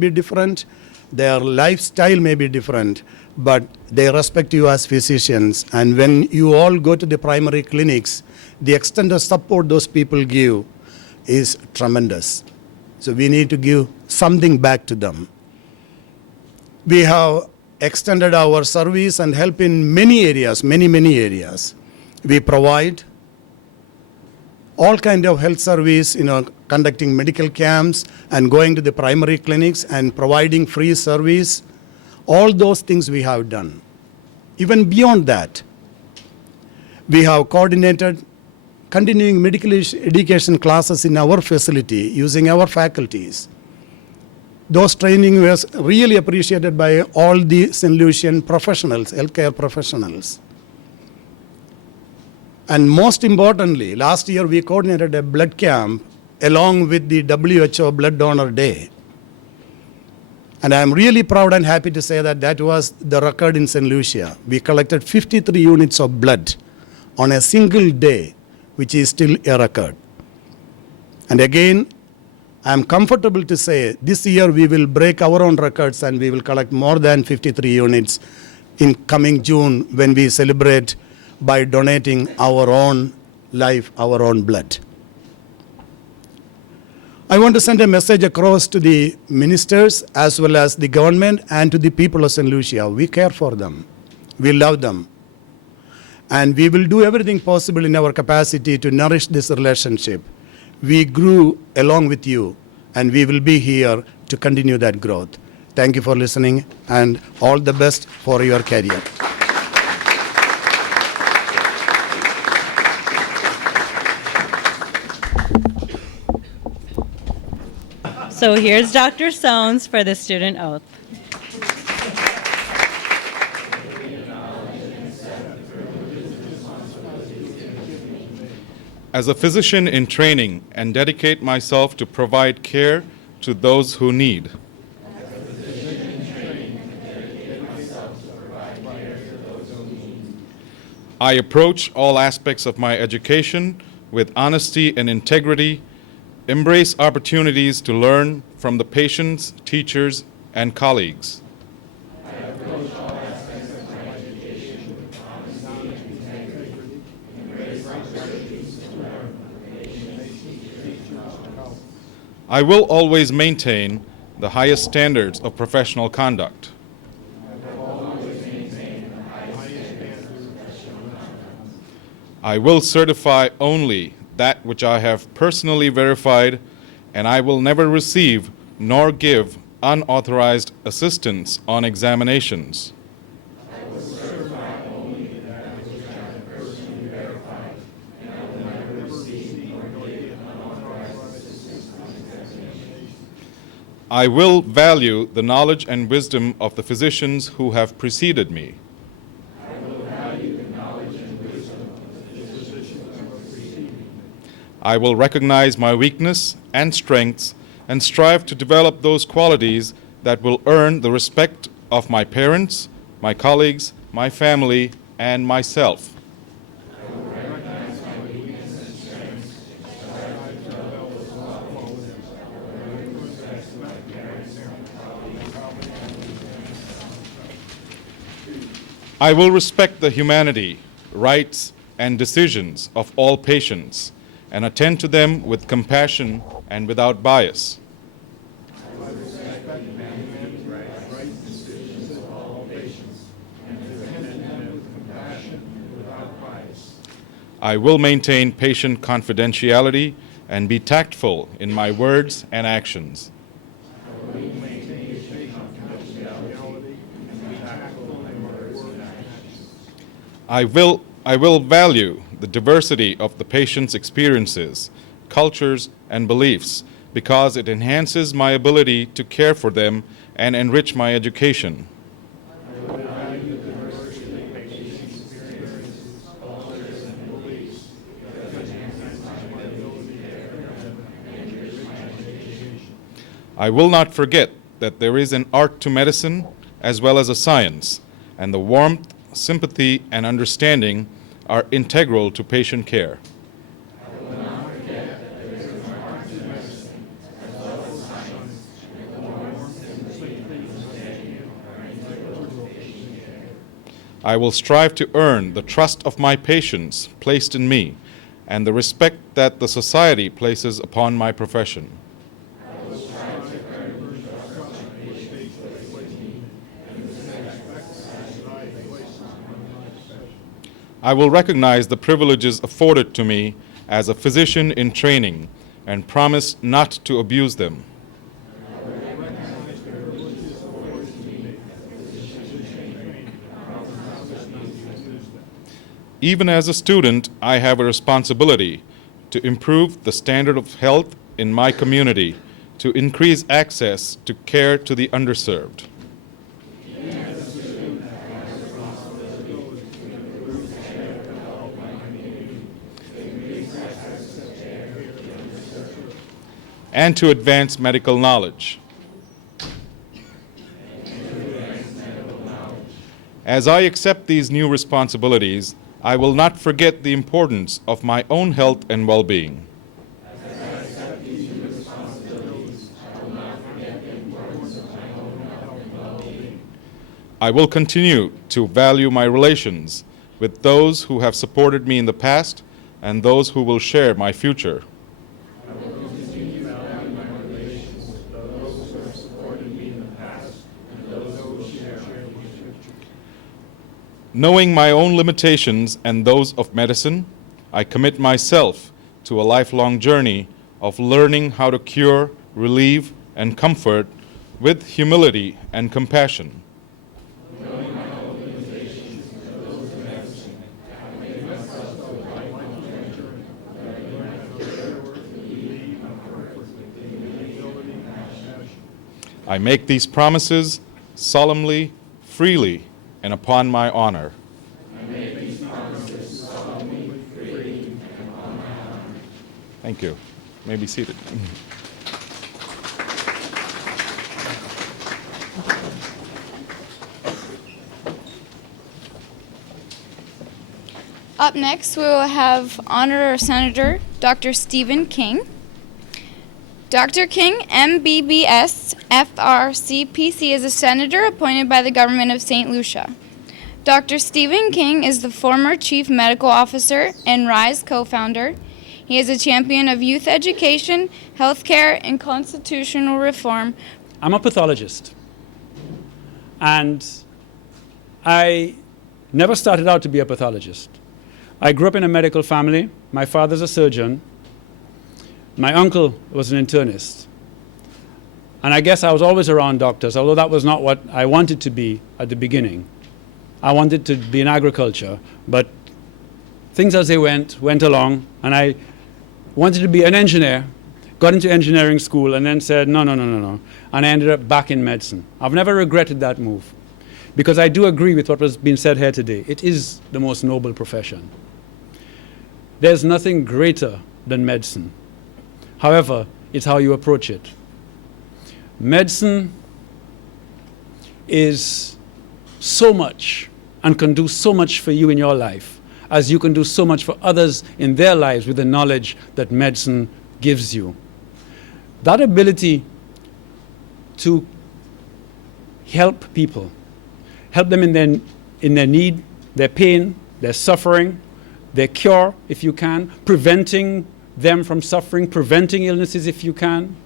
be different, their lifestyle may be different, but they respect you as physicians. And when you all go to the primary clinics, the extent of support those people give is tremendous. So we need to give something back to them. We have extended our service and help in many areas, many areas. We provide all kind of health service, conducting medical camps and going to the primary clinics and providing free service. All those things we have done. Even beyond that, we have coordinated continuing medical education classes in our facility using our faculties. Those training was really appreciated by all the St.Lucian professionals, healthcare professionals. And most importantly, last year we coordinated a blood camp along with the WHO Blood Donor Day. And I'm really proud and happy to say that that was the record in St.Lucia. We collected 53 units of blood on a single day, which is still a record. And again, I'm comfortable to say this year we will break our own records and we will collect more than 53 units in coming June when we celebrate by donating our own life, our own blood. I want to send a message across to the ministers as well as the government and to the people of St. Lucia. We care for them. We love them. And we will do everything possible in our capacity to nourish this relationship. We grew along with you, and we will be here to continue that growth. Thank you for listening, and all the best for your career. So here's Dr. Sones for the student oath. As a physician in training and dedicate myself to provide care to those who need. I approach all aspects of my education with honesty and integrity, embrace opportunities to learn from the patients, teachers, and colleagues. I will always maintain the highest standards of professional conduct. I will certify only that which I have personally verified, and I will never receive nor give unauthorized assistance on examinations. I will value the knowledge and wisdom of the physicians who have preceded me. I will recognize my weakness and strengths and strive to develop those qualities that will earn the respect of my parents, my colleagues, my family, and myself. I will respect the humanity, rights, and decisions of all patients and attend to them with compassion and without bias. I will maintain patient confidentiality and be tactful in my words and actions. I will value the diversity of the patient's experiences, cultures, and beliefs because it enhances my ability to care for them and enrich my education. I will not forget that there is an art to medicine as well as a science, and the warmth, sympathy, and understanding are integral to patient care. I will strive to earn the trust of my patients placed in me and the respect that the society places upon my profession. I will recognize the privileges afforded to me as a physician in training and promise not to abuse them. Even as a student, I have a responsibility to improve the standard of health in my community, to increase access to care to the underserved. And to advance medical knowledge. As I accept these new responsibilities, I will not forget the importance of my own health and well-being. I will continue to value my relations with those who have supported me in the past and those who will share my future. Knowing my own limitations and those of medicine, I commit myself to a lifelong journey of learning how to cure, relieve, and comfort with humility and compassion. I make these promises solemnly, freely, and upon my honor. Thank you. You may be seated. Up next, we will have Honorary Senator Dr. Stephen King. Dr. King, MBBS, FRCPC, is a senator appointed by the government of St. Lucia. Dr. Stephen King is the former Chief Medical Officer and RISE co-founder. He is a champion of youth education, healthcare, and constitutional reform. I'm a pathologist, and I never started out to be a pathologist. I grew up in a medical family. My father's a surgeon. My uncle was an internist. And I guess I was always around doctors, although that was not what I wanted to be at the beginning. I wanted to be in agriculture, but things as they went along, and I wanted to be an engineer, got into engineering school, and then said, no. And I ended up back in medicine. I've never regretted that move, because I do agree with what was being said here today. It is the most noble profession. There's nothing greater than medicine. However, it's how you approach it. Medicine is so much and can do so much for you in your life as you can do so much for others in their lives with the knowledge that medicine gives you. That ability to help people, help them in their need, their pain, their suffering, their cure, if you can, preventing them from suffering, preventing illnesses if you can,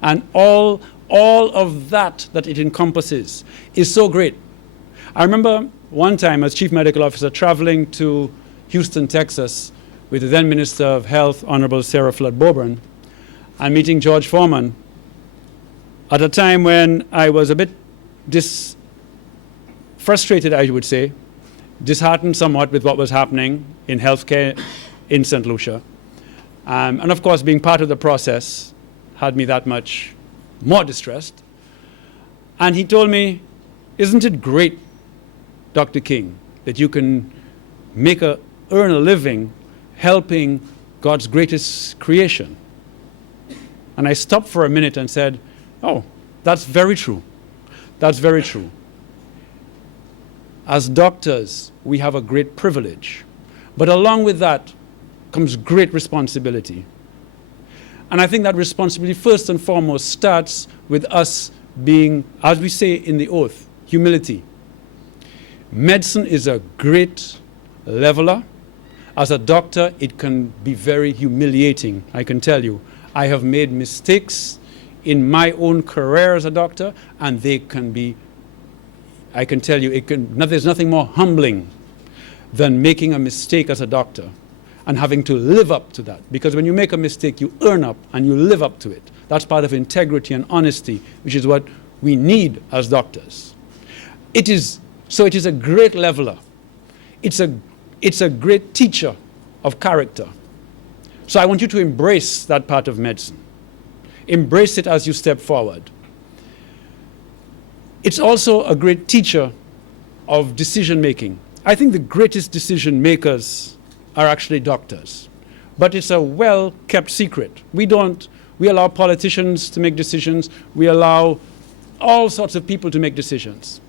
and all of that it encompasses is so great. I remember one time as Chief Medical Officer traveling to Houston, Texas with the then Minister of Health, Honorable Sarah Flood Boburn, and meeting George Foreman at a time when I was a bit frustrated, I would say, disheartened somewhat with what was happening in healthcare in St. Lucia. And of course, being part of the process had me that much more distressed. And he told me, isn't it great, Dr. King, that you can earn a living helping God's greatest creation? And I stopped for a minute and said, oh, that's very true. That's very true. As doctors, we have a great privilege. But along with that comes great responsibility. And I think that responsibility, first and foremost, starts with us being, as we say in the oath, humility. Medicine is a great leveler. As a doctor, it can be very humiliating, I can tell you. I have made mistakes in my own career as a doctor, and they can be, I can tell you, there's nothing more humbling than making a mistake as a doctor and having to live up to that. Because when you make a mistake, you earn up and you live up to it. That's part of integrity and honesty, which is what we need as doctors. It is a great leveler. It's a great teacher of character. So I want you to embrace that part of medicine. Embrace it as you step forward. It's also a great teacher of decision making. I think the greatest decision makers are actually doctors. But it's a well-kept secret. We allow politicians to make decisions. We allow all sorts of people to make decisions.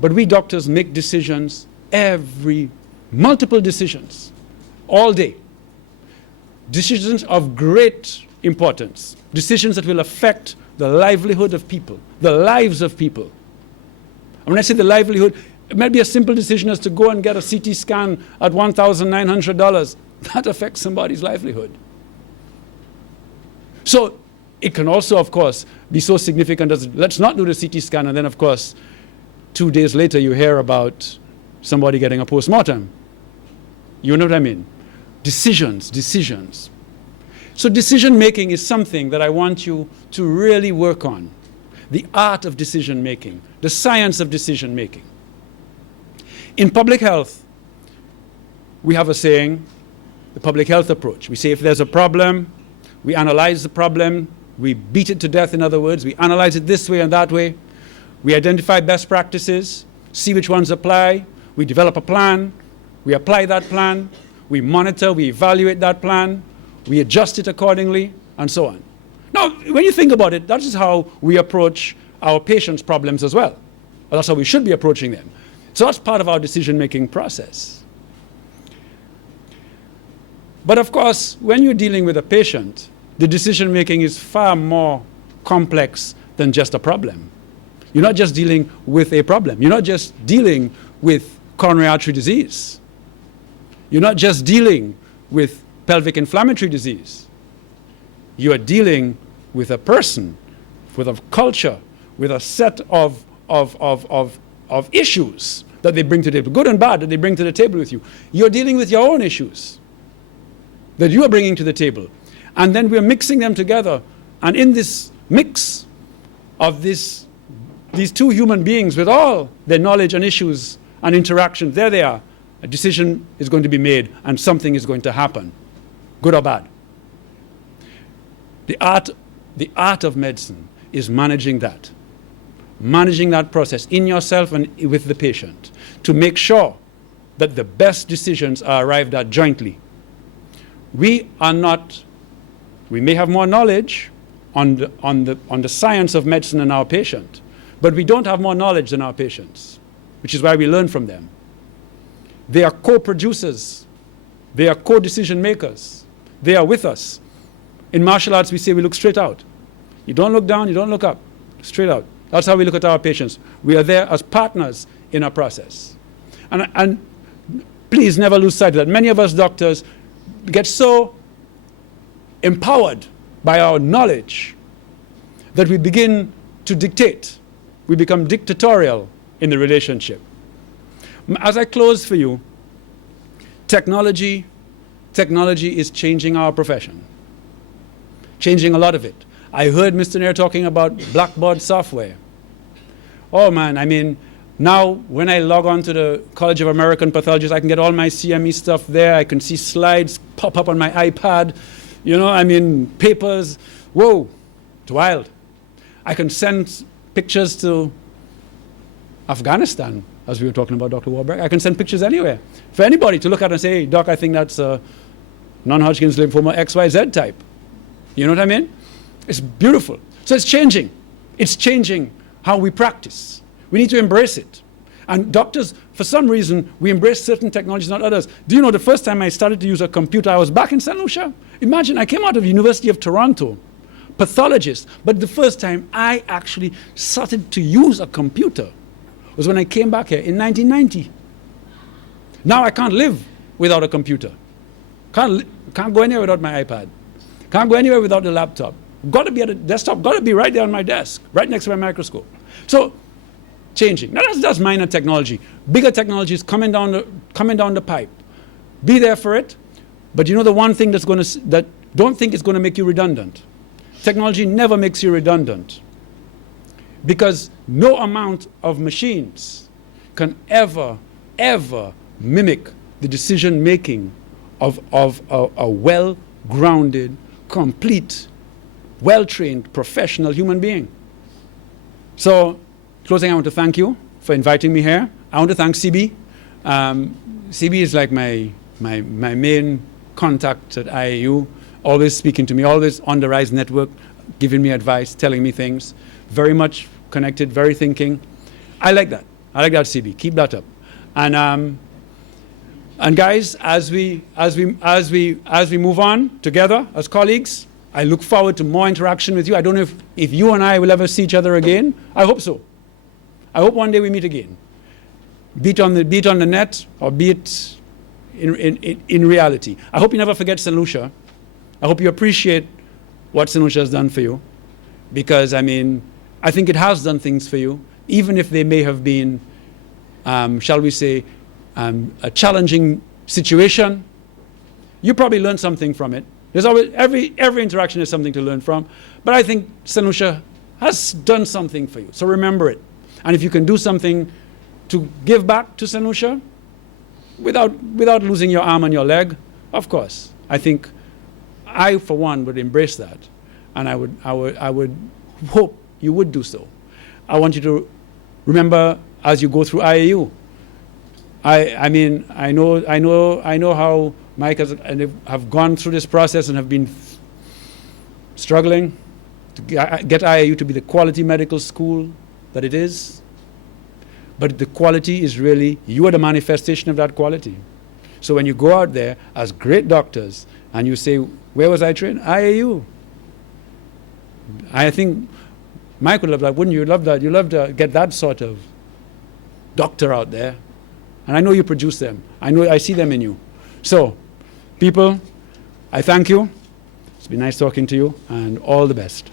But we doctors make decisions multiple decisions, all day. Decisions of great importance. Decisions that will affect the livelihood of people, the lives of people. And when I say the livelihood, it might be a simple decision as to go and get a CT scan at $1,900. That affects somebody's livelihood. So it can also, of course, be so significant as let's not do the CT scan, and then, of course, 2 days later you hear about somebody getting a postmortem. You know what I mean? Decisions. So decision making is something that I want you to really work on. The art of decision making, the science of decision making. In public health, we have a saying, the public health approach. We say if there's a problem, we analyze the problem, we beat it to death, in other words, we analyze it this way and that way, we identify best practices, see which ones apply, we develop a plan, we apply that plan, we monitor, we evaluate that plan, we adjust it accordingly, and so on. Now, when you think about it, that is how we approach our patients' problems as well. Or that's how we should be approaching them. So that's part of our decision-making process. But of course, when you're dealing with a patient, the decision-making is far more complex than just a problem. You're not just dealing with a problem. You're not just dealing with coronary artery disease. You're not just dealing with pelvic inflammatory disease. You are dealing with a person, with a culture, with a set of issues that they bring to the table, good and bad, that they bring to the table with you. You're dealing with your own issues that you are bringing to the table. And then we're mixing them together. And in this mix of these two human beings with all their knowledge and issues and interactions, there they are. A decision is going to be made and something is going to happen, good or bad. The art of medicine is managing that process in yourself and with the patient to make sure that the best decisions are arrived at jointly. We may have more knowledge on the science of medicine than our patient, but we don't have more knowledge than our patients, which is why we learn from them. They are co-producers. They are co-decision makers. They are with us. In martial arts, we say we look straight out. You don't look down, you don't look up. Straight out. That's how we look at our patients. We are there as partners in our process. And please never lose sight of that. Many of us doctors get so empowered by our knowledge that we begin to dictate. We become dictatorial in the relationship. As I close for you, technology is changing our profession. Changing a lot of it. I heard Mr. Nair talking about Blackboard software. Oh man, I mean, now when I log on to the College of American Pathologists, I can get all my CME stuff there. I can see slides pop up on my iPad. Papers. Whoa, it's wild. I can send pictures to Afghanistan, as we were talking about Dr. Warburg. I can send pictures anywhere for anybody to look at and say, hey, Doc, I think that's a non-Hodgkin's lymphoma XYZ type. You know what I mean? It's beautiful. So it's changing. It's changing how we practice. We need to embrace it. And doctors, for some reason, we embrace certain technologies, not others. Do you know the first time I started to use a computer, I was back in St.Lucia? Imagine, I came out of the University of Toronto, pathologist, but the first time I actually started to use a computer was when I came back here in 1990. Now I can't live without a computer. Can't go anywhere without my iPad. Can't go anywhere without the laptop. Got to be at a desktop, got to be right there on my desk, right next to my microscope. So, changing. Now that's minor technology. Bigger technology is coming down the pipe. Be there for it, but you know the one thing that don't think it's going to make you redundant. Technology never makes you redundant, because no amount of machines can ever mimic the decision making of a well-grounded, complete, well-trained, professional human being. So, closing, I want to thank you for inviting me here. I want to thank CB. CB is like my main contact at IAU, always speaking to me, always on the Rise Network, giving me advice, telling me things, very much connected, very thinking. I like that. I like that, CB. Keep that up. And guys, as we move on together as colleagues, I look forward to more interaction with you. I don't know if you and I will ever see each other again. I hope so. I hope one day we meet again. Be it on the net, or be it in reality. I hope you never forget St. Lucia. I hope you appreciate what St. Lucia has done for you, because I mean, I think it has done things for you, even if they may have been, shall we say, a challenging situation. You probably learned something from it. There's always, every interaction is something to learn from. But I think St. Lucia has done something for you. So remember it. And if you can do something to give back to St. Lucia without losing your arm and your leg, of course. I think I, for one, would embrace that. And I would hope you would do so. I want you to remember as you go through IAU. I mean, I know how Mike have gone through this process and have been struggling to get IAU to be the quality medical school that it is. But the quality is really, you are the manifestation of that quality. So when you go out there as great doctors and you say, where was I trained? IAU. I think Mike would love that, wouldn't you? You'd love that. You'd love to get that sort of doctor out there. And I know you produce them. I see them in you. So, people, I thank you. It's been nice talking to you, and all the best.